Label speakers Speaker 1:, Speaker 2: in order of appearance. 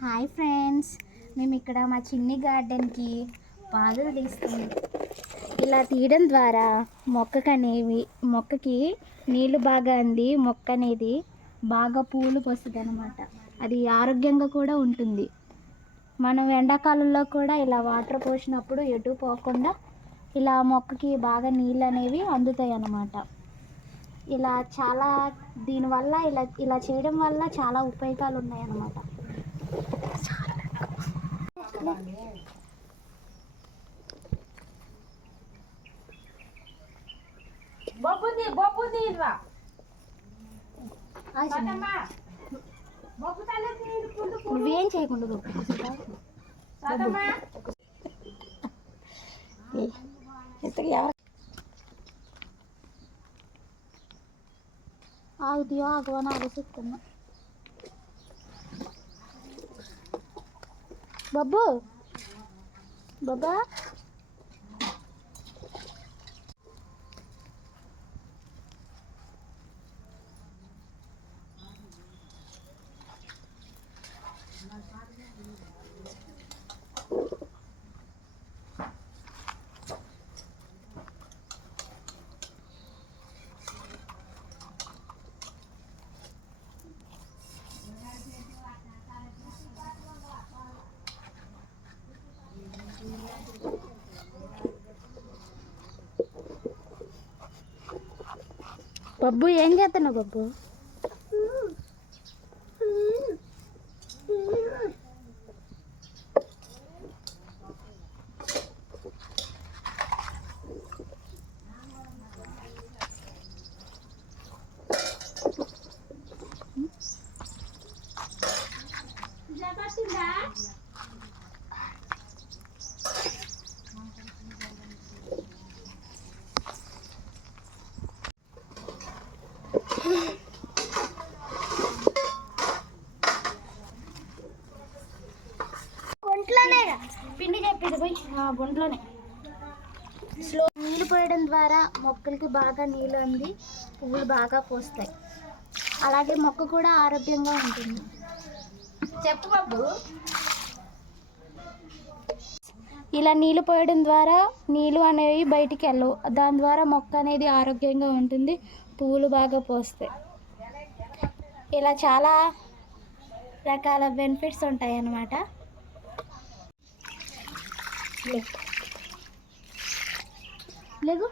Speaker 1: Hi friends మేము ఇక్కడ మా చిన్ని గార్డెన్కి పాదులు తీస్తుంది ఇలా తీయడం ద్వారా మొక్కకు అనేవి మొక్కకి నీళ్ళు బాగా అంది మొక్క అనేది బాగా పూలు పోస్తుంది అనమాట అది ఆరోగ్యంగా కూడా ఉంటుంది. మనం ఎండాకాలంలో కూడా ఇలా వాటర్ పోసినప్పుడు ఎటు పోకుండా ఇలా మొక్కకి బాగా నీళ్ళు అనేవి అందుతాయి అన్నమాట ఇలా చాలా దీనివల్ల ఇలా ఇలా చేయడం వల్ల చాలా ఉపయోగాలు ఉన్నాయన్నమాట
Speaker 2: బొబ్బుంది బొబ్బుంది ఇల్వా
Speaker 1: నువ్వేం చేయకుండా ఆగుతాయో ఆలోచిస్తున్నా. బబ్బు బాబా బబ్బు ఏం చేస్తున్నావు బబ్బు గుంట్లోనే పిండి చెప్పింది పోయి గుంట్లోనే. స్లో నీళ్ళు పోయడం ద్వారా మొక్కలకి బాగా నీళ్ళు అంది పువ్వులు బాగా పోస్తాయి. అలాగే మొక్క కూడా ఆరోగ్యంగా ఉంటుంది.
Speaker 2: చెప్పు బాబు.
Speaker 1: ఇలా నీళ్ళు పోయడం ద్వారా నీళ్ళు అనేవి బయటికి వెళ్ళవు. దాని ద్వారా మొక్క అనేది ఆరోగ్యంగా ఉంటుంది పువ్వులు బాగా పోస్తాయి. ఇలా చాలా రకాల బెనిఫిట్స్ ఉంటాయి అన్నమాట Lego. Lego?